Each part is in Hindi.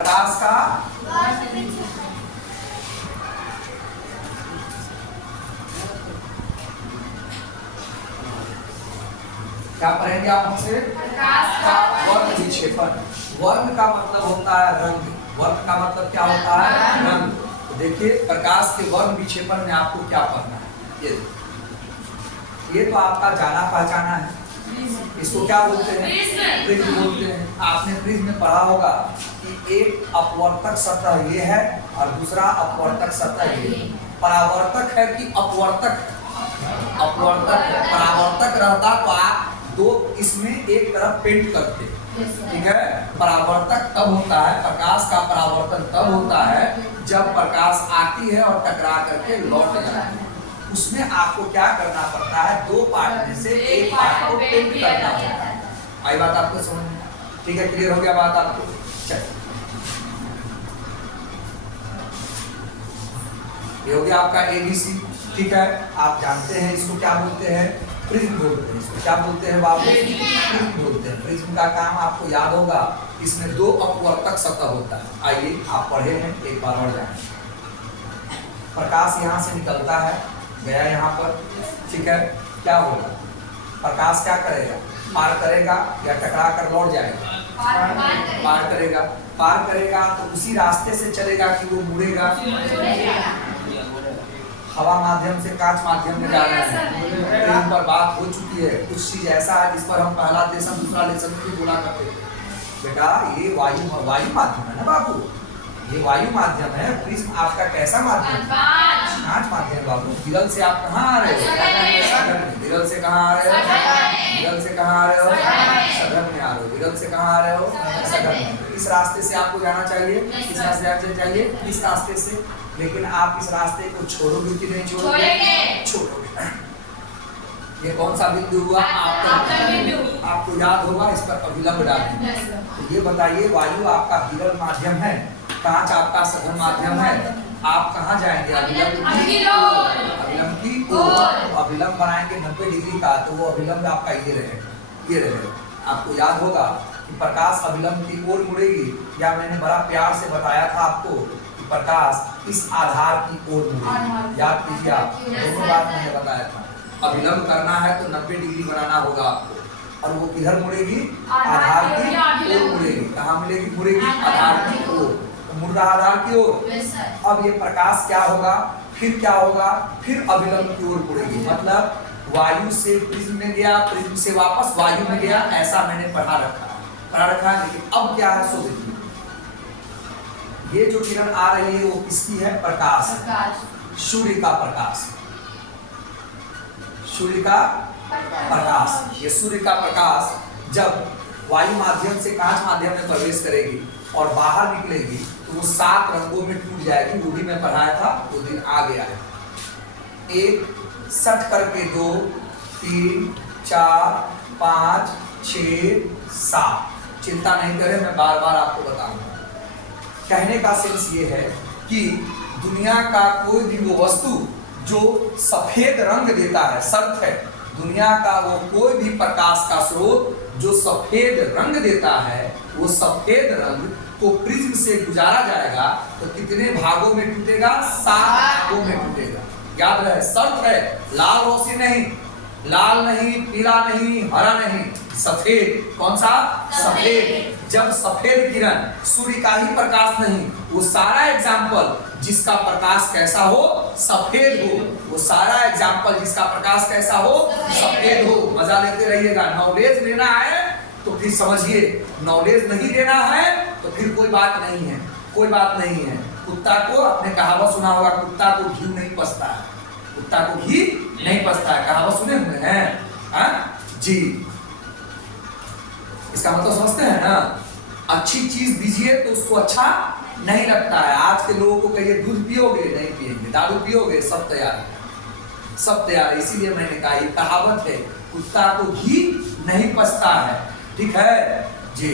प्रकाश का क्या पढ़ेंगे आप हमसे? प्रकाश का वर्ण विक्षेपण। वर्ण का मतलब होता है रंग। वर्ण का मतलब क्या होता है? रंग। तो देखिए प्रकाश के वर्ण विक्षेपण में आपको क्या पढ़ना है। ये तो आपका जाना पहचाना है। इसको क्या बोलते हैं? प्रिज्म बोलते हैं। आपने प्रिज्म में पढ़ा होगा कि एक अपवर्तक सतह ये है और दूसरा अपवर्तक सतह ये। परावर्तक है कि अपवर्तक? अपवर्तक है। परावर्तक रहता तो आप दो इसमें एक तरफ पेंट करते, ठीक है। परावर्तक तब होता है, प्रकाश का परावर्तन तब होता है जब प्रकाश आती है और टकरा करके लौट जाती है। उसमें आपको क्या करना पड़ता है? दो पार्ट में से एक पार्ट को पेंट करना होता है। आई बात आपको समझ में? ठीक है, क्लियर हो गया बात आपको? चलिए, ये हो गया आपका ABC, ठीक है। आप जानते हैं इसको क्या बोलते हैं? प्रिज्म बोलते हैं। इसको क्या बोलते हैं बाबू? प्रिज्म बोलते हैं। प्रिज्म का काम आपको याद होगा, इसमें दो अपवर्तक सतह होता है। आइए आप पढ़े हैं, एक बार और जाएं। प्रकाश यहाँ से निकलता है, गया यहाँ पर, ठीक है। क्या होगा? प्रकाश क्या करेगा? पार करेगा या टकरा कर लौट जाएगा? पार करेगा। पार करेगा तो उसी रास्ते से चलेगा कि वो मुड़ेगा? हवा माध्यम से कांच माध्यम में जा रहे हैं। इन पर बात हो चुकी है। कुछ चीज ऐसा है जिस पर हम पहला लेसन दूसरा लेसन भी बोला करते थे। बेटा ये वायु माध्यम है ना बाबू, ये वायु माध्यम है। प्रिज्म आपका कैसा माध्यम? कांच माध्यम बाबू। विरल से आप कहाँ आ रहे हो? विरल से कहाँ आ रहे हो? विरल से कहाँ आ रहे हो? सघन में आ रहे हो। विरल से कहाँ आ रहे हो? सघन में। इस रास्ते से आपको जाना चाहिए, इस रास्ते से चाहिए, इस रास्ते से। लेकिन आप इस रास्ते को छोड़ोगे कि नहीं छोड़ोगे? छोड़ोगे। ये कौन सा बिंदु हुआ? आपको याद होगा, इस पर अभिलंब डालेंगे। तो ये बताइए, वायु आपका विरल माध्यम है, कांच आपका सघन माध्यम है। आप कहाँ जाएंगे? अभिलंब की ओर। अभिलंब बनाएंगे 90 डिग्री का, तो वो अभिलंब आपका ये रहेगा, ये रहेगा। आपको याद होगा कि प्रकाश अभिलंब की ओर मुड़ेगी, या मैंने बड़ा प्यार से बताया था आपको कि प्रकाश इस आधार की ओर मुड़ेगी। याद कीजिए, आप दोनों बात मैंने बताया था। अभिलंब करना है तो 90 डिग्री बनाना होगा आपको, और वो किधर मुड़ेगी? आधार की ओर मुड़ेगी। कहाँ मिलेगी? मुड़ेगी आधार की ओर। मुड़ रहा आधार की ओर। अब ये प्रकाश क्या होगा? फिर क्या होगा? फिर अभिलंब की ओर मुड़ेगी। मतलब वायु से प्रिज्म में गया, प्रिज्म से वापस वायु में गया, ऐसा मैंने पढ़ा रखा है। लेकिन अब क्या है सो देखिए, ये जो किरण आ रही है वो किसकी है? प्रकाश। सूर्य का प्रकाश। सूर्य का प्रकाश। ये सूर्य का प्रकाश जब वायु माध्यम से कांच माध्यम में प्रवेश करेगी और बाहर निकलेगी तो वो 7 रंगों में टूट जाएगी। वो भी मैं पढ़ाया था, वो दिन आ गया है। 1 सट करके 2 3 4 5 6 7। चिंता नहीं करें, मैं बार बार आपको बताऊंगा। कहने का सेंस ये है कि दुनिया का कोई भी वो वस्तु जो सफेद रंग देता है, शर्त है, दुनिया का वो कोई भी प्रकाश का स्रोत जो सफेद रंग देता है, वो सफेद रंग को प्रिज्म से गुजारा जाएगा तो कितने भागों में टूटेगा? 7 भागों में टूटेगा। याद रहे, शर्त है, लाल रोशनी नहीं, लाल नहीं, पीला नहीं, हरा नहीं, सफेद। कौन सा? सफेद। जब सफेद किरण सूर्य का ही प्रकाश नहीं, वो सारा एग्जाम्पल जिसका प्रकाश कैसा हो? सफेद हो। वो सारा एग्जाम्पल जिसका प्रकाश कैसा हो? सफेद हो। मजा लेते रहिएगा। नॉलेज लेना है तो फिर समझिए, नॉलेज नहीं देना है तो फिर कोई बात नहीं है, कोई बात नहीं है। कुत्ता को, आपने कहावत सुना होगा, कुत्ता को घी नहीं पसता है, कुत्ता को घी नहीं पसता है। कहावत सुने हुए हैं? हाँ जी। इसका मतलब समझते हैं ना? अच्छी चीज दीजिए तो उसको अच्छा नहीं लगता है। आज के लोगों को कहिए दूध पियोगे, नहीं पिएंगे। दारू पियोगे, सब तैयार है, सब तैयार है। इसीलिए मैंने कहा, ये कहावत है, कुत्ता को घी नहीं पसता है, ठीक है जी।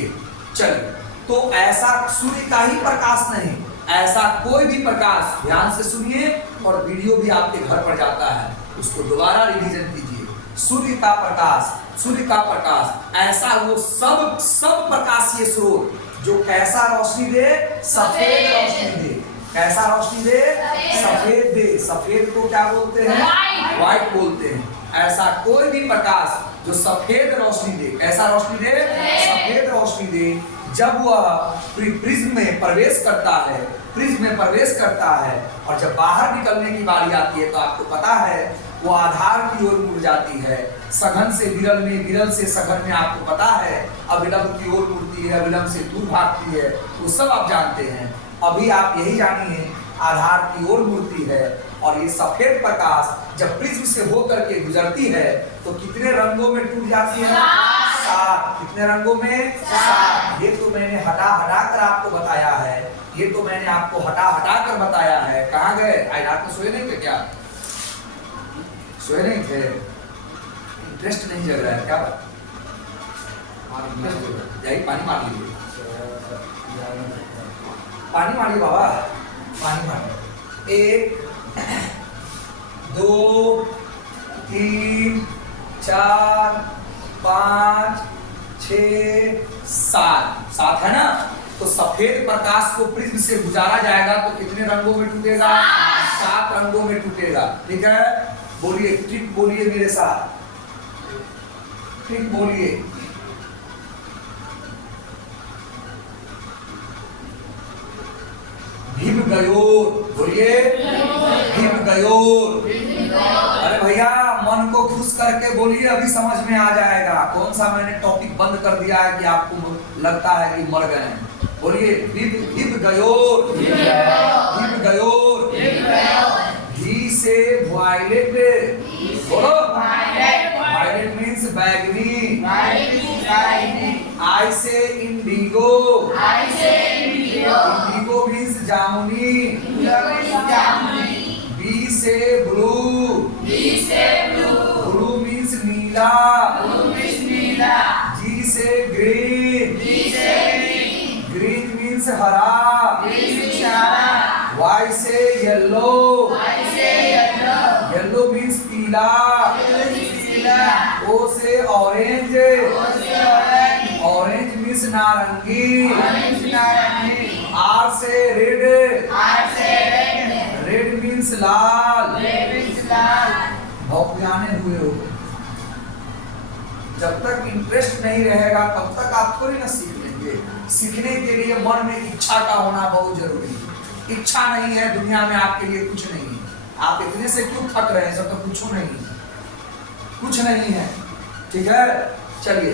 चलिए, तो ऐसा सूर्य का ही प्रकाश नहीं, ऐसा कोई भी प्रकाश, ध्यान से सुनिए, और वीडियो भी आपके घर पर जाता है, उसको दोबारा रिवीजन कीजिए। सूर्य का प्रकाश, सूर्य का प्रकाश, ऐसा वो सब प्रकाशीय स्रोत जो कैसा रोशनी दे? सफेद रोशनी दे। कैसा रोशनी दे? सफेद दे। सफेद को क्या बोलते हैं? व्हाइट बोलते हैं। ऐसा कोई भी प्रकाश जो सफेद रोशनी दे, कैसा रोशनी दे? सफेद रोशनी दे, जब वह प्रिज्म में प्रवेश करता है, प्रिज्म में प्रवेश करता है और जब बाहर निकलने की बारी आती है तो आपको पता है वो आधार की ओर मुड़ जाती है। सघन से विरल में, विरल से सघन में आपको पता है, अविलंब की ओर मुड़ती है, अविलंब से दूर भागती है, वो सब आप जानते हैं। अभी आप यही जानिए आधार की ओर मुड़ती है और ये सफेद प्रकाश जब प्रिज्म से होकर के गुजरती है तो कितने रंगों में टूट जाती है? 7। कितने रंगों में? 7। ये तो मैंने हटा हटा कर आपको बताया है, ये तो मैंने आपको हटा हटा कर बताया है। कहाँ गए? आज रात में सोए नहीं थे क्या? सोए नहीं थे? इंटरेस्ट नहीं जग रहा है क्या? जाइए पानी मार लीजिए, पानी मारिए बाबा, पानी मारिए। 1 2 3 4 5 6 7 है ना? तो सफेद प्रकाश को प्रिज्म से गुजारा जाएगा तो कितने रंगों में टूटेगा? 7 रंगों में टूटेगा। ठीक है, बोलिए, ट्रिक बोलिए मेरे साथ, ट्रिक बोलिए। भीम गयोर, बोलिए भीम गयोर। अरे भैया मन को खुश करके बोलिए, अभी समझ में आ जाएगा कौन सा मैंने टॉपिक बंद कर दिया है कि आपको लगता है कि मर गए हैं। बोलिए भीम गयोर, भीम गयोर। भी से वायलेट, बोलो वायलेट मीन्स बैगनी। आई से इंडिगो, इंडिगो मीन्स जामुनी। बी से ब्लू, ब्लू मीन्स नीला। जी से ग्रीन, ग्रीन मीन्स हरा। वाई से येलो, येलो मीन्स पीला। ओ से ऑरेंज, ऑरेंज मीन्स नारंगी। आर से रेड, रेड मीन्स लाल। भौकाने हुए हो, जब तक इंटरेस्ट नहीं रहेगा तब तक आप थोड़ी ना सीख लेंगे। सीखने के लिए मन में इच्छा का होना बहुत जरूरी है। इच्छा नहीं है दुनिया में आपके लिए कुछ नहीं है। आप इतने से क्यों थक रहे हैं? सब तो कुछ नहीं, कुछ नहीं है। ठीक है, चलिए,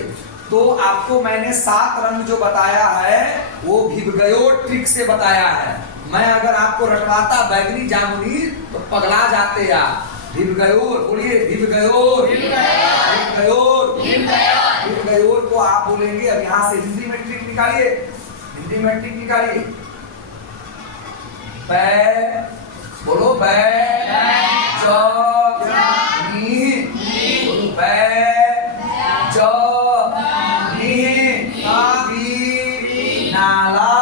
तो आपको मैंने 7 रंग जो बताया है वो भिबगयोर ट्रिक से बताया है। मैं अगर आपको रटवाता बैगनी जामुनी तो पगला जाते आप। भिबगयोर, बोलिए भिबगयोर, भिबगयोर, भिबगयोर को आप बोलेंगे। अब यहाँ से हिंदी में ट्रिक निकालिए, हिंदी में ट्रिक निकालिए। बै, बोलो बै, ज, नी, बोलो बै, ज, नी, पी, नाला,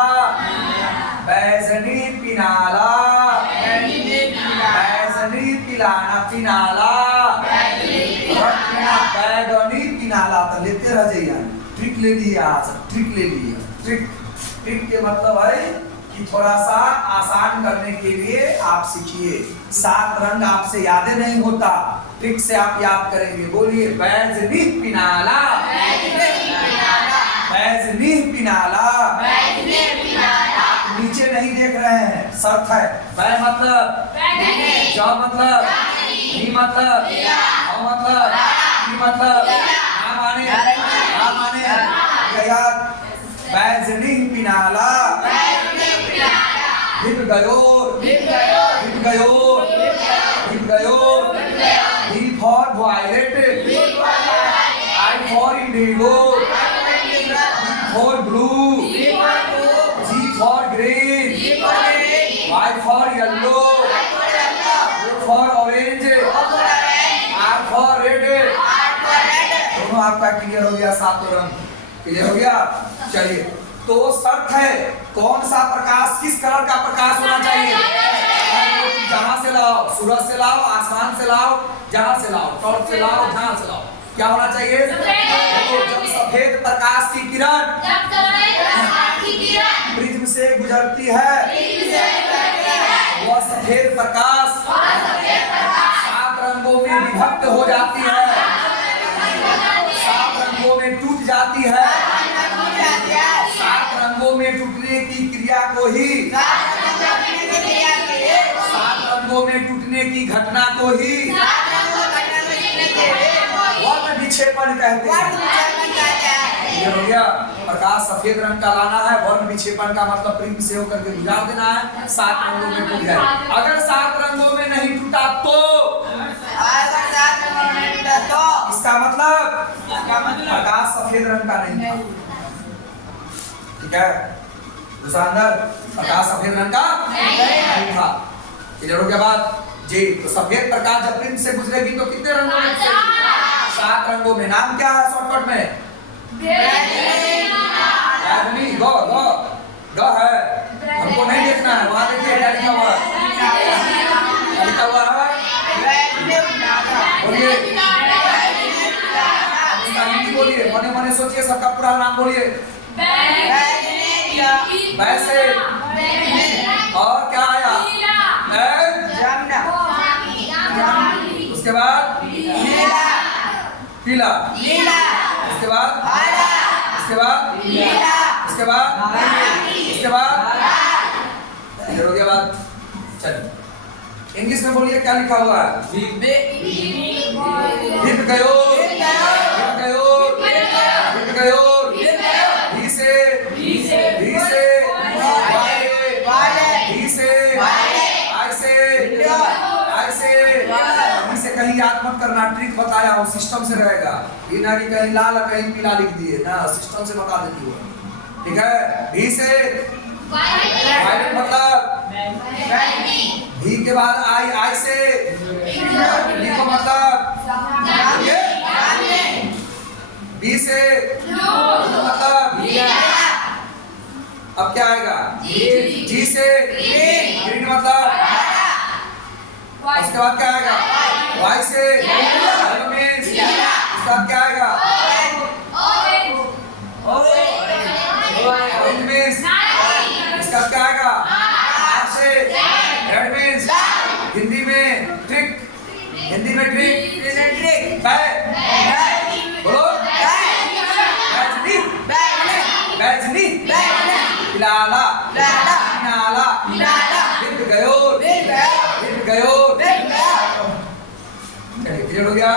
बैजनी पिनाला, बैजनी पिलाना पिनाला, बैगनी पिनाला। तो लेते रह जाइए, ट्रिक ले लिए यहाँ से, ट्रिक ले लिए। ट्रिक, ट्रिक के मतलब है कि थोड़ा सा आसान करने के लिए आप सीखिए। 7 रंग आपसे याद नहीं होता, ट्रिक से आप याद करेंगे। बोलिए बैजनी पिनाला, बैजनी पिनाला। आप नीचे नहीं देख रहे हैं, शर्त है। बै मतलब, ज मतलब, नी मतलब, औ मतलब, पी मतलब, ना माने, ना माने। बैजनी पिनाला, भिबगयोर, भिबगयोर, भिबगयोर। V for violet, I for indigo, B for blue, G for green, Y for yellow, O for orange, R for red। दोनों आपका क्लियर हो गया? 7 रंग क्लियर हो गया? चलिए, तो शर्त है कौन सा प्रकाश, किस कलर का प्रकाश होना चाहिए? जहां से लाओ, सूरज से लाओ, आसमान से लाओ, जहां से लाओ, टॉर्च से लाओ, जहां से लाओ, क्या होना चाहिए? तो जब सफेद प्रकाश की किरण प्रिज्म से गुजरती है वह सफेद प्रकाश 7 रंगों में विभक्त हो जाती है, 7 रंगों में टूट जाती है, 7 रंगों में टूटने की क्रिया को ही 7 रंगों में टूटने की घटना को ही वर्ण विक्षेपण कहते हैं। ये हो गया। प्रकाश सफेद रंग का लाना है, वर्ण विक्षेपण का मतलब प्रिज्म से होकर के गुजार देना है, 7 रंगों में टूट जाए। अगर 7 रंगों में नहीं टूटा तो इसका मतलब प्रकाश सफेद रंग का नहीं था। ठीक है, दूसरा अंदर प्रकाश सफेद रंग का नहीं था। क्लियर हो गया बात जी। तो सफेद प्रकाश जब प्रिज्म से गुजरेगी तो कितने रंगों में? 7 रंगों में। नाम क्या है शॉर्टकट में? बैगनी। गो गो गो है, हमको नहीं देखना है, वहां देखिए क्या लिखा हुआ है, क्या लिखा हुआ है? बोलिए, हिंदी बोलिए, मने मने सोचिए, सबका पूरा नाम बोलिए। वैसे और क्या आया? उसके बाद पीला, उसके बाद उसके बाद उसके बाद उसके बाद हो गया बात। चलिए इंग्लिश में बोलिए क्या लिखा हुआ है? हिप गयो कहीं याद मत करना, ट्रिक बताया हूँ, सिस्टम से रहेगा। ये ना कि कहीं लाल कहीं पीला लिख दिए ना, सिस्टम से बता देती हूँ। ठीक है, भी से वायलेट मतलब भी के बाद आई, आई से डी को मतलब बी से मतलब अब क्या आएगा? जी से ग्रीन मतलब, उसके बाद क्या आएगा? वाई से ऑरेंज, उसके बाद क्या आएगा? ऑरेंज मीन्स, इसका क्या आएगा? आर से रेड मीन्स, हिंदी में ट्रिक, हिंदी में ट्रिक बोलो, बैजनी, लाला, नाला, हिट गयो। क्लियर हो गया?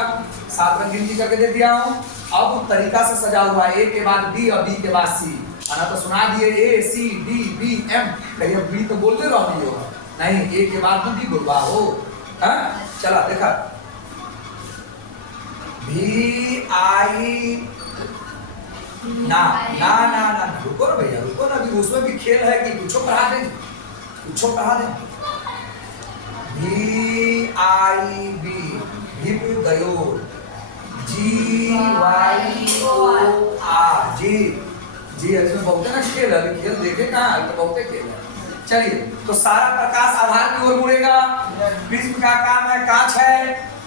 7 रंग गिनती करके दे दिया हूँ। अब तरीका से सजा हुआ है, ए के बाद बी और बी के बाद सी। अना तो सुना दिए ए सी डी बी एम, कहीं अब बी तो बोलते रहो हो नहीं, ए के बाद में बी बोलवा हो। चला देखा, भी आई ना ना ना ना, रुको ना भैया, रुको ना, अभी उसमें भी खेल है कि कुछ पढ़ा दें, कुछ पढ़ा दें। भी आई बी, हिप गयो, जी वाई ओ आर, जी जी, इसमें बहुत ना खेल है, खेल देखे कहाँ तो बहुत खेल है। चलिए, तो सारा प्रकाश आधार की ओर मुड़ेगा। प्रिज्म का काम है कांच है,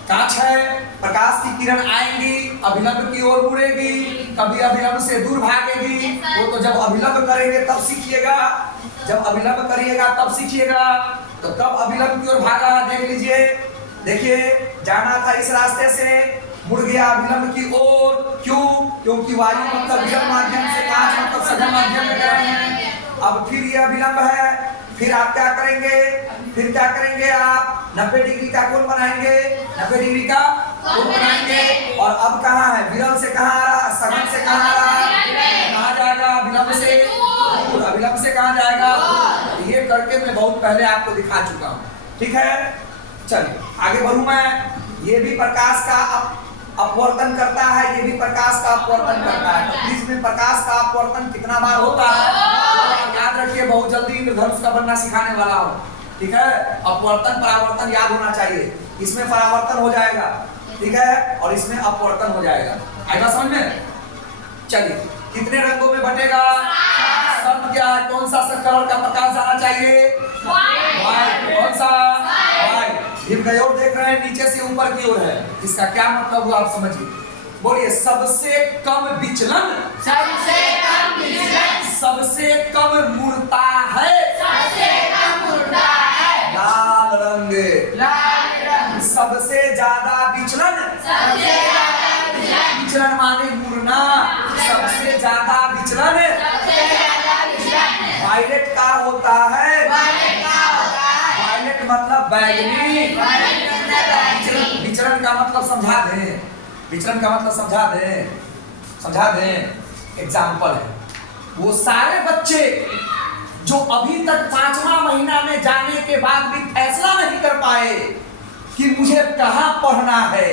कांच है, प्रकाश की किरण आएंगी, अभिलंब की ओर मुड़ेगी, कभी अभिलंब से दूर भागेगी। वो तो जब अभिलंब करेंगे तब सीखिएगा, जब अभिलंब करिएगा तब सीखिएगा। तो कब अभिलंब की ओर भागा देख लीजिए, देखिए जाना था इस रास्ते से, मुड़ गया अभिलंब की ओर। क्यों? क्योंकि वायु मतलब विलंब माध्यम से, कांच मतलब सघन माध्यम में गए हैं। अब फिर ये अभिलंब है, फिर आप क्या करेंगे? फिर क्या करेंगे आप? 90 डिग्री का कोण बनाएंगे, 90 डिग्री का कोण बनाएंगे। और अब कहाँ है? विलंब से कहाँ आ रहा? सघन से कहाँ आ रहा? कहाँ जाएगा? विलंब से। अभिलंब से कहाँ जाएगा? ये करके मैं बहुत पहले आपको दिखा चुका हूँ। ठीक है, चलिए आगे बढ़ूं मैं। ये भी प्रकाश का अपवर्तन करता है, ये भी प्रकाश का अपवर्तन करता है। तो प्रिज्म में प्रकाश का अपवर्तन कितना बार होता है याद रखिए, बहुत जल्दी इंद्रधनुष का बनना सिखाने वाला हूँ। ठीक है, अपवर्तन परावर्तन याद होना चाहिए। इसमें परावर्तन हो जाएगा, ठीक है, और इसमें अपवर्तन हो जाएगा। आएगा समझ में? चलिए, कितने रंगों में बटेगा? सब क्या है? कौन सा कलर का प्रकाश जाना चाहिए? व्हाइट। कौन सा? व्हाइट। हिप गयो देख रहे हैं, नीचे से ऊपर की ओर है, इसका क्या मतलब हुआ आप समझिए। बोलिए, सबसे कम विचलन, सबसे कम विचलन सबसे कम मुड़ता है, लाल रंग। सबसे ज्यादा विचलन, विचलन माने मुड़ना, सबसे ज्यादा विचलन वायलेट का होता है। वायलेट मतलब बैगनी। विचलन का मतलब समझा दें, विचलन का मतलब समझा दें। एग्जाम्पल है, वो सारे बच्चे जो अभी तक 5वां महीना में जाने के बाद भी फैसला नहीं कर पाए कि मुझे कहाँ पढ़ना है,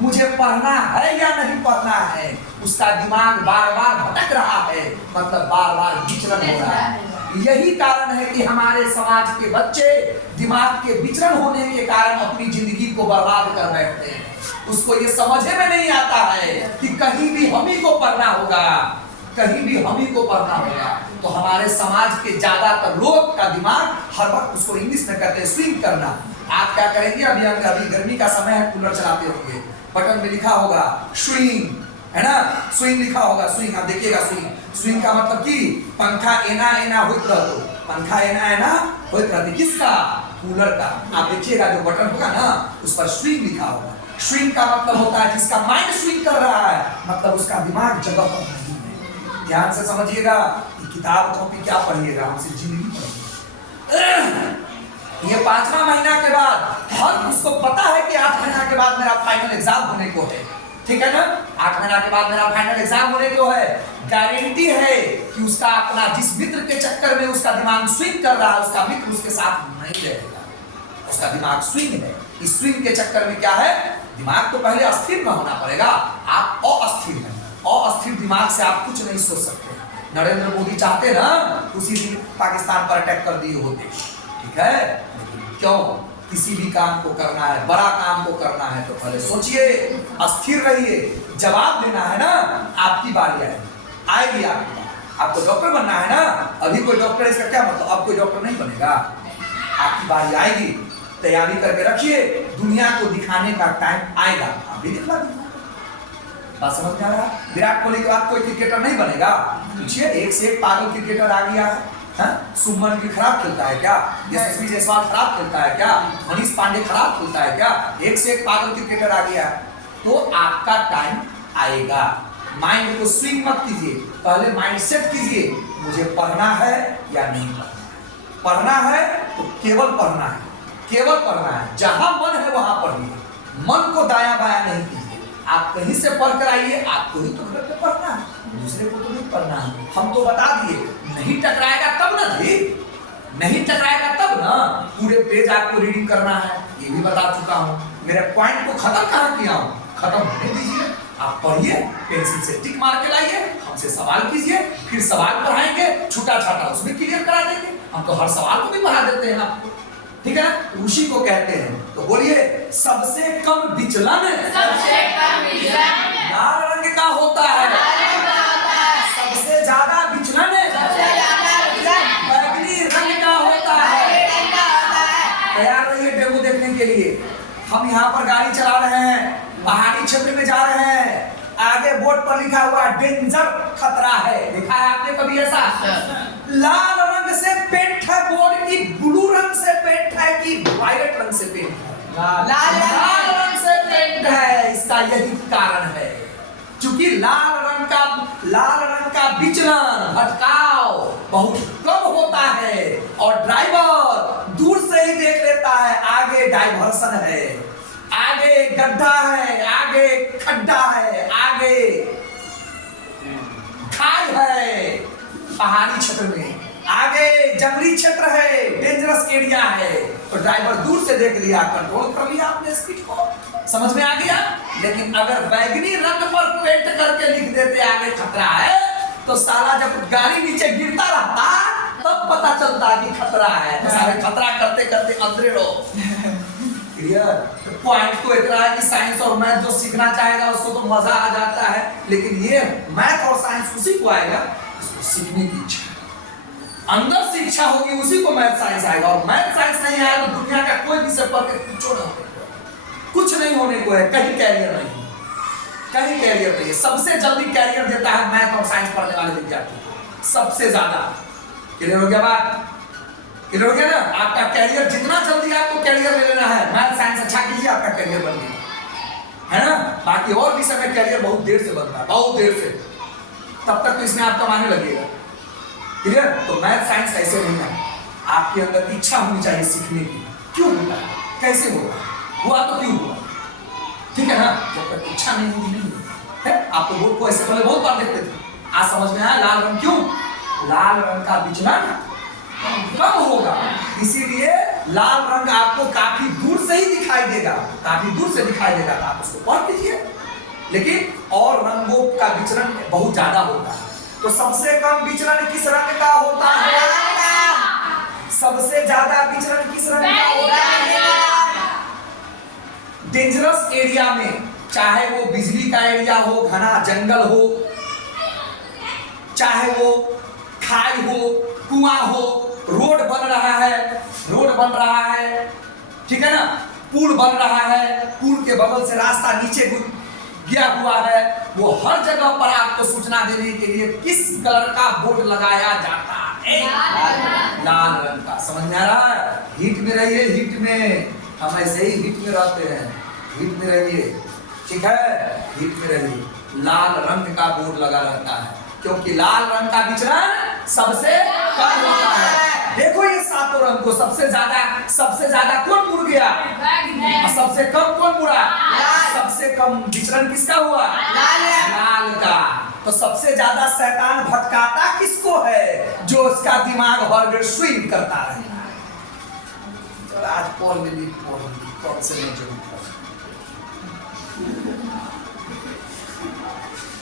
मुझे पढ़ना है या नहीं पढ़ना है, उसका दिमाग बार बार भटक रहा है, मतलब बार बार विचलन हो रहा है। यही कारण है कि हमारे समाज के बच्चे दिमाग के विचलन होने के कारण अपनी जिंदगी को बर्बाद कर बैठते हैं। उसको ये समझे में नहीं आता है कि कहीं भी हम ही को पढ़ना होगा, कहीं भी हम ही को पढ़ना होगा। तो हमारे समाज के ज्यादातर लोग का दिमाग हर वक्त उसको इंग्लिश में कहते हैं स्विंग करना। आप क्या करेंगे, अभी गर्मी का समय है, कूलर चलाते होंगे, बटन में लिखा होगा स्विंग, है ना, स्विंग लिखा होगा, स्विंग। आप देखिएगा स्विंग, स्विंग का मतलब कि पंखा एना एना होइत रहतो, पंखा एना एना होइत रहती, किसका, कूलर का। आप देखिएगा जो बटन होगा ना उस पर स्विंग लिखा होगा। स्विंग का मतलब होता है जिसका माइंड स्विंग कर रहा है, मतलब उसका दिमाग जगह पर नहीं है। ध्यान से समझिएगा, किताब कॉपी क्या पढ़िएगा, हमसे जिंदगी पढ़िएगा। ये 5वां महीना के बाद हर उसको पता है कि 8 महीना के बाद मेरा फाइनल एग्जाम होने को है, ठीक है ना, 8 महीना के बाद मेरा फाइनल एग्जाम होने को है। गारंटी है कि उसका अपना जिस मित्र के चक्कर में उसका दिमाग स्विंग कर रहा है, उसका मित्र उसके साथ नहीं रहेगा, उसका दिमाग स्विंग है। इस स्विंग के चक्कर में क्या है, दिमाग तो पहले अस्थिर में होना पड़ेगा, आप अस्थिर हैं, अस्थिर दिमाग से आप कुछ नहीं सोच सकते। नरेंद्र मोदी चाहते ना उसी दिन पाकिस्तान पर अटैक कर दिए होते, ठीक है, लेकिन क्यों, किसी भी काम को करना है, बड़ा काम को करना है तो पहले सोचिए, अस्थिर रहिए, जवाब देना है ना, आपकी बारी आएगी आपकी बारी। आपको डॉक्टर बनना है ना, अभी कोई डॉक्टर, इसका क्या मतलब अब कोई डॉक्टर नहीं बनेगा, आपकी बारी आएगी, तैयारी करके रखिए, दुनिया को दिखाने का टाइम आएगा, अभी दिखला दीजिए। बात समझ में आ रहा है? विराट कोहली के बाद कोई क्रिकेटर नहीं बनेगा, पूछिए, एक से एक पागल क्रिकेटर आ गया है। सुमन गिल खराब खेलता है क्या, यशस्वी जायसवाल खराब खेलता है क्या, मनीष पांडे खराब खेलता है क्या, एक से एक पागल क्रिकेटर आ गया है। तो आपका टाइम आएगा, माइंड को स्विंग मत कीजिए, पहले माइंड सेट कीजिए, मुझे पढ़ना है या नहीं पढ़ना। पढ़ना है तो केवल पढ़ना है, केवल पढ़ना है, जहां मन है वहां पढ़िए, मन को दाया बाया नहीं कीजिए। आप कहीं से पढ़ कर आइए, आपको ही तो घर पे पढ़ना है, दूसरे को तो नहीं पढ़ना है। हम तो बता दिए, नहीं टकराएगा तब ना जी, नहीं टकराएगा तब ना, पूरे पेज आपको रीडिंग करना है, ये भी बता चुका हूँ। मेरे पॉइंट को खत्म कहाँ किया हूँ, खत्म होने दीजिए, आप पढ़िए, पेंसिल से टिक मार के लाइए, हमसे सवाल कीजिए, फिर सवाल पढ़ाएंगे, छूटा छाटा उसमें क्लियर करा देंगे। हम तो हर सवाल को भी पढ़ा देते हैं आपको, ठीक है, उसी को कहते हैं। तो बोलिए, सबसे कम विचलन, लाल रंग का होता है, सबसे ज्यादा विचलन बैगनी रंग का होता है। तैयार रहिए डेमो देखने के लिए। हम यहाँ पर गाड़ी चला रहे हैं, पहाड़ी क्षेत्र में जा रहे हैं, आगे बोर्ड पर लिखा हुआ डेंजर, खतरा है, लिखा है आपने कभी ऐसा? लाल रंग से पेंट है बोर्ड की, ब्लू रंग से पेंट है कि वायलेट रंग से पेंट है? लाल रंग से पेंट है। इसका यही कारण है, क्योंकि लाल रंग का विचलन, भटकाव बहुत कम होता है, और ड्राइवर दूर से ही देख लेता है आगे डाइवर्सन है, आगे गड्ढा है, आगे खड्डा है, आगे खाई है, पहाड़ी क्षेत्र में आगे जंगली क्षेत्र है, डेंजरस एरिया है, तो ड्राइवर दूर से देख लिया, कंट्रोल कर लिया अपने स्पीड को, समझ में आ गया। लेकिन अगर बैगनी रंग पर पेंट करके लिख देते आगे खतरा है, तो साला जब गाड़ी नीचे गिरता रहता तब पता चलता कि खतरा है, तो सारे खतरा करते करते अंदर रहो। क्लियर? पॉइंट तो इतना है कि साइंस और मैथ जो सीखना चाहेगा उसको तो मजा आ जाता है, लेकिन ये मैथ और साइंस उसी को आएगा सीखने की इच्छा, अंदर से इच्छा होगी उसी को मैथ साइंस आएगा, और मैथ साइंस नहीं आएगा तो दुनिया का कोई भी विषय पढ़ के कुछ नहीं होने को है, कहीं कैरियर नहीं, कहीं कैरियर नहीं है। सबसे जल्दी कैरियर देता है मैथ और साइंस पढ़ने वाले विद्यार्थी, सबसे ज्यादा। क्लियर हो गया बात? क्लियर हो गया ना? आपका कैरियर जितना जल्दी आपको कैरियर ले लेना है, मैथ साइंस अच्छा कीजिए, आपका कैरियर बन गया है ना। बाकी और भी समय कैरियर बहुत देर से बनता है, बहुत देर से, तब तक तो इसमें आपका माने लगेगा। क्लियर? तो मैथ साइंस ऐसे नहीं है, आपके अंदर इच्छा होनी चाहिए सीखने की। क्यों होता है, कैसे होगा, हुआ तो क्यों हुआ, ठीक है ना। जब तक इच्छा नहीं होगी नहीं है। आप तो बोर्ड को ऐसे पहले बहुत बार देखते थे, आज समझ में आया लाल रंग क्यों, लाल रंग का विचलन कम होगा, इसीलिए लाल रंग आपको काफी दूर से ही दिखाई देगा, काफी दूर से दिखाई देगा, तो आप उसको पढ़ लीजिए। लेकिन और रंगों का विचलन बहुत ज्यादा होता है। तो सबसे कम विचलन किस रंग का होता है, सबसे ज्यादा विचलन किस रंग का होता है। डेंजरस एरिया में, चाहे वो बिजली का एरिया हो, घना जंगल हो, चाहे वो खाई हो, कुआं हो, रोड बन रहा है, रोड बन रहा है, ठीक है ना, पुल बन रहा है, पुल के बगल से रास्ता नीचे गया हुआ है, वो हर जगह पर आपको सूचना देने के लिए किस कलर का बोर्ड लगाया जाता है, लाल रंग का। समझ में आ रहा है? हीट में रहिए, हीट में, हम ऐसे ही हीट में रहते हैं, हीट में रहिए, ठीक है, हीट में रहिए। लाल रंग का बोर्ड लगा रहता है, क्योंकि लाल रंग का विचलन सबसे कम होता है। देखो ये सातों रंग को सबसे ज्यादा कौन मुड़ गया, सबसे कम कौन मुड़ा, सबसे कम विचलन किसका हुआ, लाल का। तो सबसे ज्यादा शैतान भटकाता किसको है, जो उसका दिमाग हर वेळ स्विंग करता रहता है। आज पढ़ ली कौन से नहीं जरूर,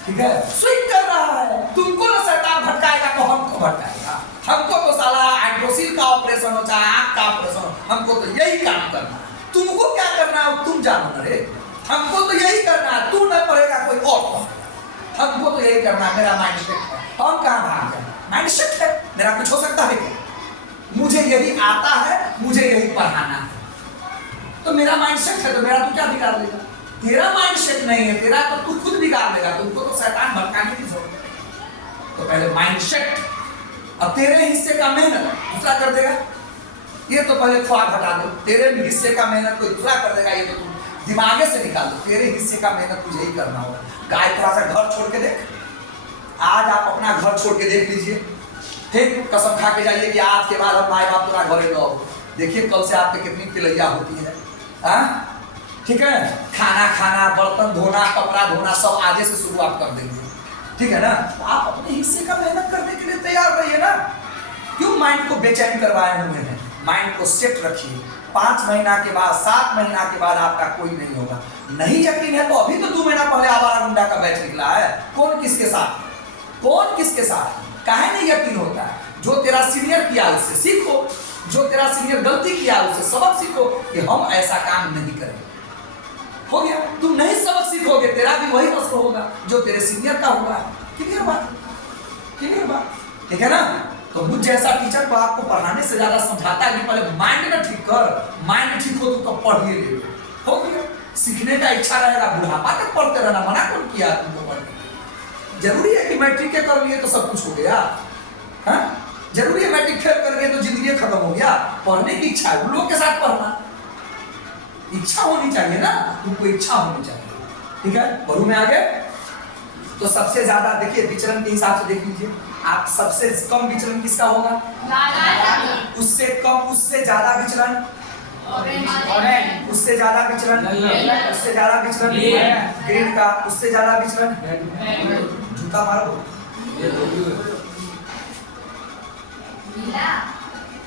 ठीक है, स्विंग कर रहा है। तुमको ना शैतान भटकाएगा तो हमको भटकाएगा, हमको तो साला हाइड्रोसिल का ऑपरेशन हो चाहे आंख का ऑपरेशन हो, हमको तो यही काम करना है। तुमको क्या करना है तुम जानो ना रे, हमको तो यही करना है, तू न पढ़ेगा कोई और, हमको तो यही करना है। मेरा माइंड सेट है, हम कहाँ भाग जाए, माइंड सेट है मेरा, कुछ हो सकता है क्या, मुझे यही आता है, मुझे यही पढ़ाना है, तो मेरा माइंड सेट है, तो मेरा तू क्या बिगाड़ देगा। तेरा माइंड सेट नहीं है, तेरा तो तू खुद बिगाड़ लेगा, तुमको तो शैतान भटकाने की जरूरत है। तो पहले माइंड सेट, अब तेरे हिस्से का मेहनत दूसरा कर देगा, ये तो पहले ख्वाब हटा दो, तेरे हिस्से का मेहनत कोई दूसरा कर देगा, ये तो तुम दिमागे से निकाल दो, तेरे हिस्से का मेहनत तुझे ही करना होगा। गाय थोड़ा सा घर छोड़ के देख, आज आप अपना घर छोड़ के देख लीजिए, फिर कसम खा के जाइए कि आज के बाद हम माए बाप तुम्हारा घर लो, देखिए कल से आपके कितनी तिलैया होती है, हाँ ठीक है। खाना खाना, बर्तन धोना, कपड़ा धोना सब आजे से शुरुआत कर देंगे, ठीक है ना। तो आप अपने हिस्से का मेहनत करने के लिए तैयार रहिए ना, क्यों माइंड को बेचैन करवाए हुए हैं। माइंड को सेट रखिए, 5 महीना के बाद 7 महीना के बाद आपका कोई नहीं होगा। नहीं यकीन है तो अभी तो 2 महीना पहले आवारा गुंडा का बैच निकला है, कौन किसके साथ, कौन किसके साथ, काहे नहीं यकीन होता है। जो तेरा सीनियर किया उससे सीखो, जो तेरा सीनियर गलती किया उससे सबक सीखो कि हम ऐसा काम नहीं करेंगे। हो गया, तुम नहीं सबक सीखोगे, तेरा भी वही असर होगा जो तेरे सीनियर का होगा। क्लियर बात, क्लियर बात, ठीक है ना। तो मुझ जैसा टीचर को आपको पढ़ाने से ज्यादा समझाता है कि पहले माइंड ना ठीक कर, माइंड ठीक हो तो पढ़ ही ले। हो गया, सीखने का इच्छा रहेगा, बुढ़ापा तक पढ़ते रहना, मना कौन किया तुमको पढ़ने। जरूरी है कि मैट्रिक के कर लिए तो सब कुछ हो गया, हाँ जरूरी है मैट्रिक फेल कर गए तो जिंदगी खत्म हो गया। पढ़ने की इच्छा है, उन लोगों के साथ पढ़ना, इच्छा होनी चाहिए ना, तुमको इच्छा होनी चाहिए, ठीक है। पढ़ू में आगे। तो सबसे ज्यादा देखिए विचलन के हिसाब से देख लीजिए आप, सबसे कम विचलन किसका होगा, उससे कम, उससे ज्यादा विचलन, उससे ज्यादा विचलन, उससे ज्यादा विचलन ग्रीन का, उससे ज्यादा विचलन जूता मारो,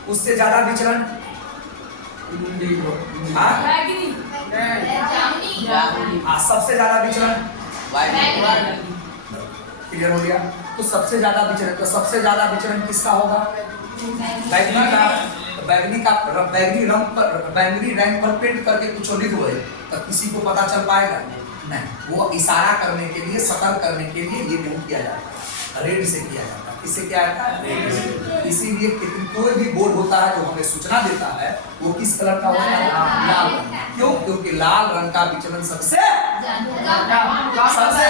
उससे ज्यादा विचलन सबसे ज्यादा विचलन, क्लियर हो गया। तो सबसे ज्यादा विचलन, तो सबसे ज्यादा विचलन किसका होगा, बैगनी का। बैगनी रंग पर पेंट करके कुछ लिख दो तो किसी को पता चल पाएगा नहीं, वो इशारा करने के लिए, सतर्क करने के लिए ये नहीं किया जाता, रेड से किया जाता है। किससे किया जाता है, रेड से। इसीलिए कोई भी बोर्ड होता है जो हमें सूचना देता है वो किस कलर का होता है, लाल रंग। क्यों, क्योंकि लाल रंग का विचलन सबसे सबसे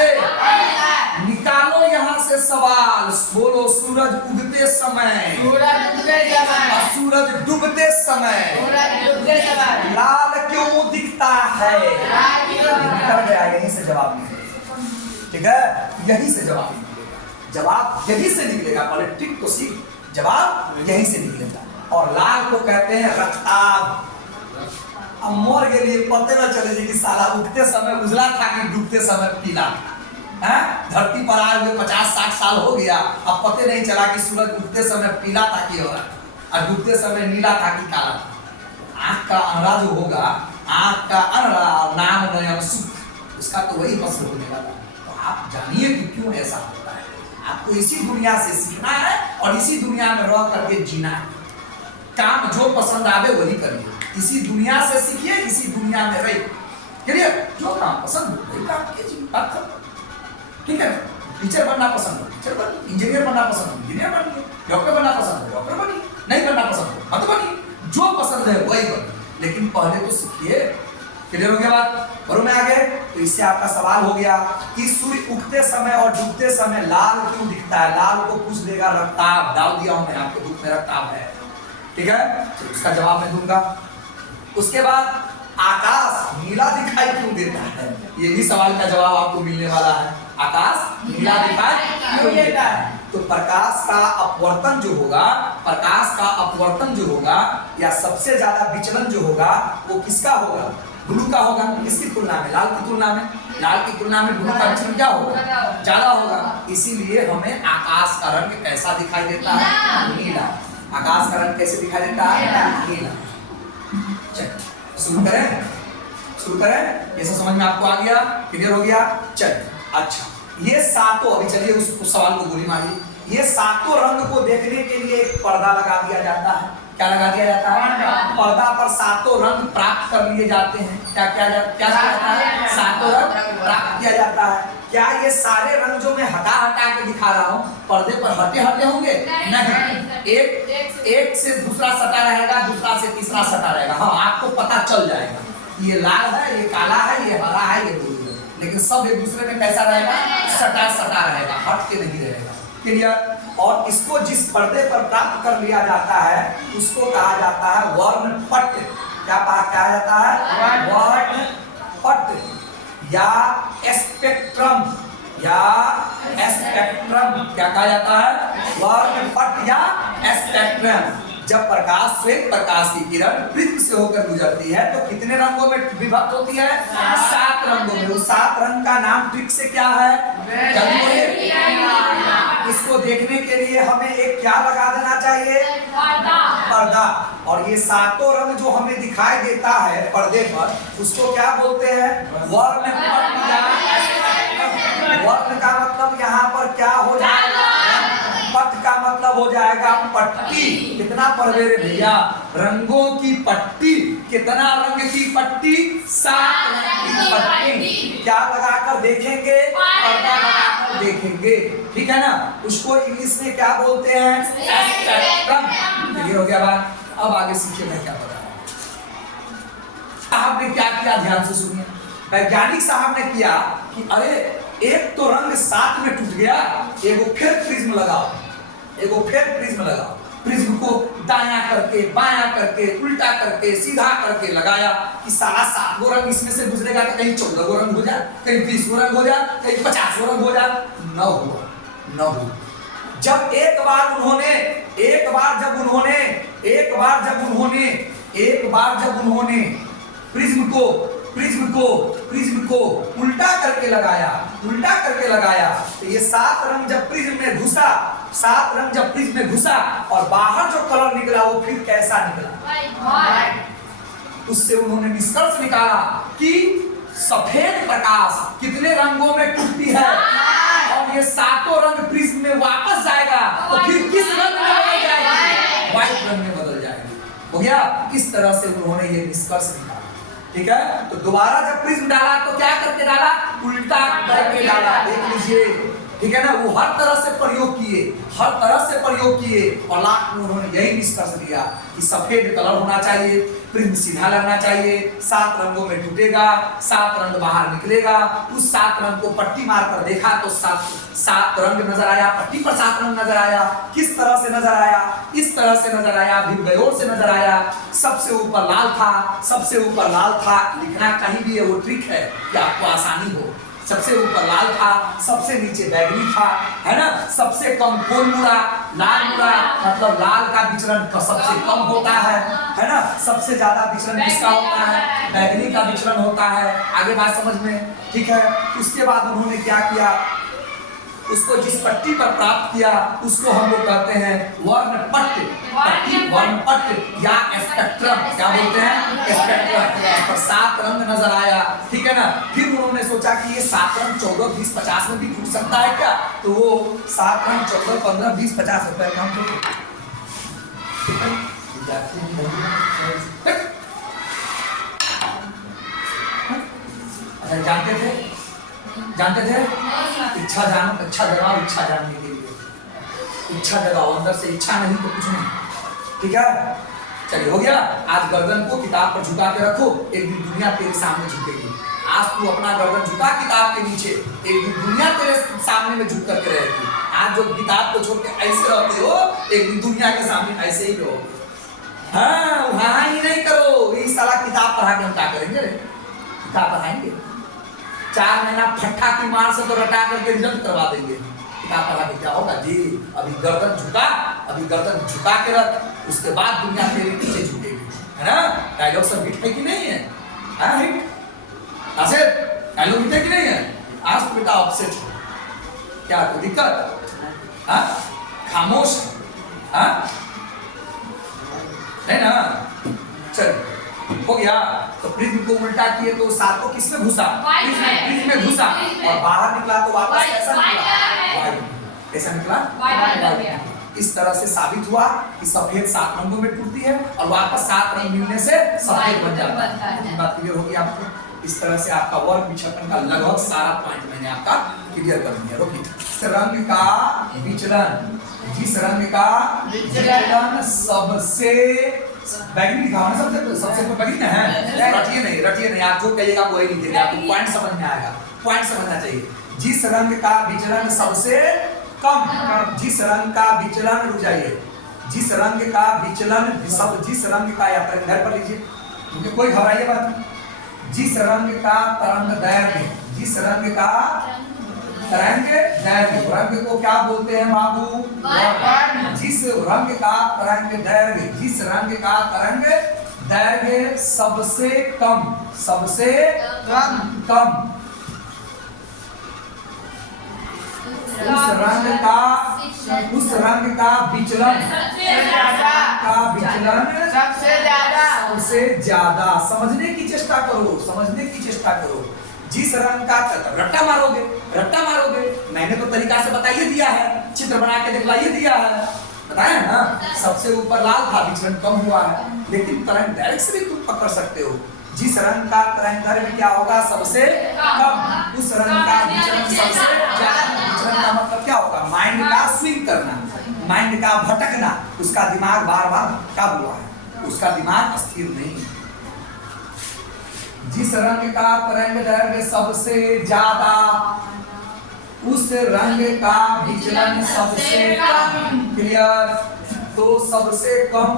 निकालो यहाँ से सवाल, बोलो सूरज उगते समय, सूरज डूबते समय लाल क्यों दिखता है? निकल गया, यहीं से जवाब निकलेगा। ठीक है, यहीं से जवाब निकलेगा, जवाब यहीं से निकलेगा। पहले ट्रिक को सीख, जवाब यहीं से निकलेगा। और लाल को कहते हैं रक्ताब। अब मर के लिए पते न चले कि साला उगते समय उजला था कि डूबते समय पीला था। धरती पर आए हुए 50-60 साल हो गया, अब पते नहीं चला कि सूरज उगते समय पीला था कि और डूबते समय नीला था कि काला था। आंख का अनरा जो होगा, आंख का अनरा और नाम नयन सुख, उसका तो वही मसला होने वाला। तो आप जानिए कि क्यों ऐसा होता है। आपको इसी दुनिया से सीखना है और इसी दुनिया में रह करके जीना है। काम जो पसंद आवे वही करिए, इसी दुनिया से सीखिए, इसी दुनिया में रहिए। क्लियर? जो काम पसंद हो वही काम कीजिए, बात खत्म। ठीक है? टीचर बनना पसंद हो टीचर बनिए, इंजीनियर बनना पसंद हो इंजीनियर बनिए, डॉक्टर बनना पसंद हो डॉक्टर बनिए, नहीं बनना पसंद हो मत बनिए। जो पसंद है वही बनिए, लेकिन पहले तो सीखिए। क्लियर हो गया बात? बरो में आगे। तो इससे आपका सवाल हो गया कि सूर्य उगते समय और डूबते समय लाल क्यों दिखता है? लाल को पूछ देगा रक्ताब, डाल दिया हूं मैं आपके बुक में रक्ताब है। ठीक है, तो इसका जवाब मैं दूंगा। उसके बाद आकाश नीला दिखाई क्यों देता है? ये भी सवाल का जवाब आपको मिलने वाला है। आकाश नीला दिखाई क्यों देता है? तो प्रकाश का अपवर्तन जो होगा, प्रकाश का अपवर्तन जो होगा या सबसे ज्यादा विचलन जो होगा वो किसका होगा? ब्लू का होगा। किसकी तुलना में? लाल की तुलना में। लाल की तुलना में ब्लू का विचलन क्या होगा? ज्यादा होगा। इसीलिए हमें आकाश का रंग कैसा दिखाई देता है? नीला। आकाश का रंग कैसे दिखाई देता है? नीला। चल शुरू करें, शुरू करें। ये सब समझ में आपको आ गया? क्लियर हो गया? चल अच्छा, ये सातों, अभी चलिए उस सवाल को गोली मारिए। ये सातों रंग को देखने के लिए एक पर्दा लगा दिया जाता है। क्या लगा दिया जाता है? पर्दा पर सातों रंग प्राप्त कर लिए जाते हैं। क्या क्या क्या जाता है? सातों रंग प्राप्त किया जाता है। क्या ये सारे रंग जो मैं हटा हटा के दिखा रहा हूँ पर्दे पर हटे हटे होंगे? नहीं। एक से दूसरा सटा रहेगा, दूसरा से तीसरा सटा रहेगा। हाँ, आपको पता चल जाएगा ये लाल है, ये काला है, ये हरा है, ये ब्लू है, लेकिन सब एक दूसरे में कैसा रहेगा? सटा सटा रहेगा, हट के नहीं रहेगा। क्लियर? और इसको जिस पर्दे पर प्राप्त कर लिया जाता है उसको कहा जाता है वर्णपट। क्या कहा जाता है? वर्णपट या स्पेक्ट्रम, या स्पेक्ट्रम। क्या कहा जाता है? वर्णपट या स्पेक्ट्रम। जब प्रकाश श्वेत प्रकाश की किरण पृथ्वी से होकर गुजरती है तो कितने रंगों में विभक्त होती है? 7 रंगों में। उस 7 रंग का नाम ट्रिक से क्या है? इसको देखने के लिए हमें एक क्या लगा देना चाहिए? पर्दा। और ये सातों रंग जो हमें दिखाई देता है पर्दे पर उसको क्या बोलते हैं? वर्णपट या स्पेक्ट्रम। वर्ण का मतलब यहाँ पर क्या हो जाएगा? पट का मतलब हो जाएगा पट्टी। कितना पढ़ रे भैया? रंगों की पट्टी। कितना रंग की पट्टी? 7 रंग की पट्टी। क्या लगाकर देखेंगे? पर्दा लगाकर देखेंगे। ठीक है ना? उसको इंग्लिश में क्या बोलते हैं? स्पेक्ट्रम। क्लियर हो गया बात? अब आगे सीखिए मैं क्या बता रहा हूं। साहब ने क्या किया? ध्यान से सुनिए। वैज्ञानिक साहब ने किया कि अरे एक तो रंग 7 में टूट गया, एगो फिर प्रिज्म लगाओ, एगो फिर प्रिज्म लगाओ। प्रिज्म को दायां करके, बायां करके, उल्टा करके, सीधा करके लगाया कि सारा 7 गो रंग इसमें से गुजरेगा तो कहीं 14 गो रंग हो जाए, कहीं 20 गो रंग हो जाए, कहीं 50 गो रंग हो जाए। न हुआ, न हुआ। जब एक बार जब उन्होंने प्रिज्म को उल्टा करके लगाया तो ये 7 रंग जब प्रिज्म में घुसा और बाहर जो कलर निकला वो फिर कैसा निकला? उससे उन्होंने निष्कर्ष निकाला कि सफेद प्रकाश कितने रंगों में टूटती है और ये 7 रंग प्रिज्म में वापस जाएगा तो फिर किस रंग में बदल जाएगी? व्हाइट रंग में बदल जाएगी। हो गया? इस तरह से उन्होंने ये निष्कर्ष निकाला। ठीक है? तो दोबारा जब प्रिज्म डाला तो क्या करके डाला? उल्टा करके डाला। देख लीजिए ठीक है ना, वो हर तरह से प्रयोग किए, हर तरह से प्रयोग किए और लास्ट में उन्होंने यही निष्कर्ष दिया कि सफेद कलर होना चाहिए, प्रिंट सीधा लगना चाहिए, 7 रंगों में टूटेगा, 7 रंग बाहर निकलेगा। उस 7 रंग को पट्टी मारकर देखा तो 7 रंग नजर आया, पट्टी पर 7 रंग नजर आया। किस तरह से नजर आया? इस तरह से नजर आया, भिड़गयोर से नजर आया। सबसे ऊपर लाल था, सबसे ऊपर लाल था। लिखना कहीं भी है वो ट्रिक है कि आपको आसानी हो। सबसे ऊपर लाल था, सबसे नीचे बैगनी था, है ना। सबसे कम कौन मुड़ा? लाल मुड़ा, मतलब लाल का विचलन सबसे कम होता है ना। सबसे ज्यादा विचलन किसका होता है? बैगनी का विचलन होता है। आगे बात समझ में, ठीक है। उसके बाद उन्होंने क्या किया, उसको जिस पट्टी पर प्राप्त किया उसको हम लोग कहते हैं वर्णपट्ट, वर्णपट्ट या स्पेक्ट्रम। क्या बोलते हैं? स्पेक्ट्रम। पर 7 रंग नजर आया, ठीक है ना। फिर उन्होंने सोचा कि ये 7 रंग 14, 20, 50 में भी टूट सकता है क्या? तो वो 7 रंग 14, 15, 20, 50 रुपए का जानते थे, जानते थे? इच्छा जानो, इच्छा जगाओ, इच्छा जानने के लिए इच्छा जगाओ, अंदर से इच्छा नहीं तो कुछ नहीं, ठीक है। चलिए हो गया। आज गर्दन को किताब पर झुका के रखो, एक दिन दुनिया तेरे सामने झुकेगी। आज तू अपना गर्दन झुका किताब के नीचे, एक दिन दुनिया तेरे सामने में झुक करके रहेगी। आज जो किताब को छोड़ के ऐसे रहते हो, एक दिन दुनिया के सामने ऐसे ही रहोगे। हाँ, वहां ही नहीं करो। इस साला किताब पढ़ा के हम क्या करेंगे? किताब पढ़ाएंगे 4 महीना फट्टा की मार से तो रटा करके रिजल्ट करवा देंगे। किताब पढ़ा के क्या होगा जी? अभी गर्दन झुका, अभी गर्दन झुका के रख, उसके बाद दुनिया तेरे पीछे झुकेगी, है ना। डायलॉग सब हिट है कि नहीं है? हाँ हिट, ऐसे डायलॉग हिट है कि नहीं है? आज तो बेटा अपसेट हो, क्या कोई दिक्कत? हाँ खामोश, हाँ नहीं ना। चलिए हो गया। तो प्रिज्म को उल्टा किए तो 7 को किसमें घुसा? प्रिज्म में घुसा और बाहर निकला तो वापस कैसा निकला? कैसा निकला? इस तरह से साबित हुआ कि सफेद 7 रंगों में टूटती है और वापस 7 रंग मिलने से सफेद बन जाता है। बात क्लियर होगी आपको? इस तरह से आपका वर्ग विक्षेपण का लगभग सारा पॉइंट मैंने आपका क्लियर कर दिया। रोकिए। रंग का विचलन, जिस रंग का विचलन सबसे बैगनी था ना, सबसे बैगनी है। रटिए नहीं, आप जो कहिएगा वो ही लिखिएगा, आपको पॉइंट समझ में आएगा, पॉइंट समझना चाहिए। जिस रंग का विचलन सबसे कम, जिस रंग का विचलन, रुक जाइए, जिस रंग का विचलन सब, जिस रंग का, या तरंग पर लीजिए क्योंकि कोई घबराइए बात। जिस रंग का तरंग दैर्घ्य, जिस रंग का तरंग दैर्घ्य, रंग को क्या बोलते हैं बाबू? जिस रंग का तरंग दैर्घ्य, जिस रंग का तरंग दैर्घ्य सबसे कम, सबसे कम, उस रंग का विचलन, सबसे ज्यादा। समझने की चेष्टा करो, समझने की चेष्टा करो। जिस रंग का रट्टा मारोगे, रट्टा मारोगे, मैंने तो तरीका से बताइए दिया है, चित्र बना के दिखलाइए दिया है, बताया ना। सबसे ऊपर लाल था, विचलन कम हुआ है, लेकिन तरंग दैर्घ्य से भी तुम पकड़ सकते हो। जिस रंग का तरंग दैर्घ्य क्या होगा? सबसे कम, उस रंग का विचलन सबसे ज्यादा। विचलन का मतलब क्या होगा? माइंड का स्विंग करना, माइंड का भटकना, उसका दिमाग बार बार भटका हुआ है, उसका दिमाग स्थिर नहीं है। जिस रंग का तरंग दैर्घ्य सबसे ज्यादा, उस रंग का विचलन सबसे कम। क्लियर? तो सबसे कम,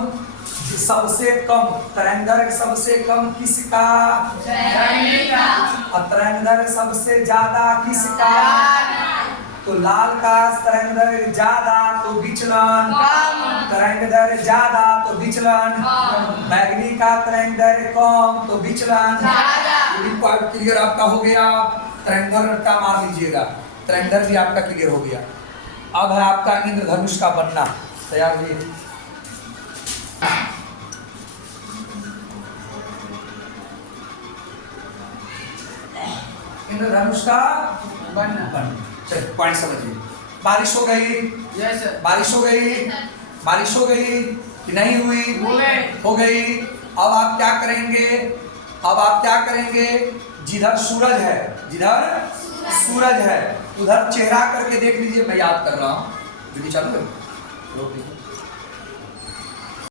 सबसे कम तरंग दैर्घ्य सबसे कम किसका? तरंग दैर्घ्य सबसे ज्यादा किसका? तो लाल का तरंग दैर्घ्य ज्यादा तो विचलन कम, तरंग दैर्घ्य ज्यादा तो विचलन, बैगनी का तरंग दैर्घ्य कम तो विचलन ज्यादा। क्लियर आपका हो गया। तरंग दैर्घ्य रट्टा मार दीजिएगा, तरंग दैर्घ्य भी आपका क्लियर हो गया। अब है आपका इंद्रधनुष का बनना। तैयार हुई? इंद्रधनुष का बनना। चलिए पॉइंट समझिए। बारिश हो गई, यस सर, बारिश हो गई, बारिश हो गई कि नहीं हुई? हो गई। अब आप क्या करेंगे? अब आप क्या करेंगे, जिधर सूरज है, जिधर सूरज है उधर चेहरा करके देख लीजिए। मैं याद कर रहा हूँ, दीदी चालू है, रोक लीजिए।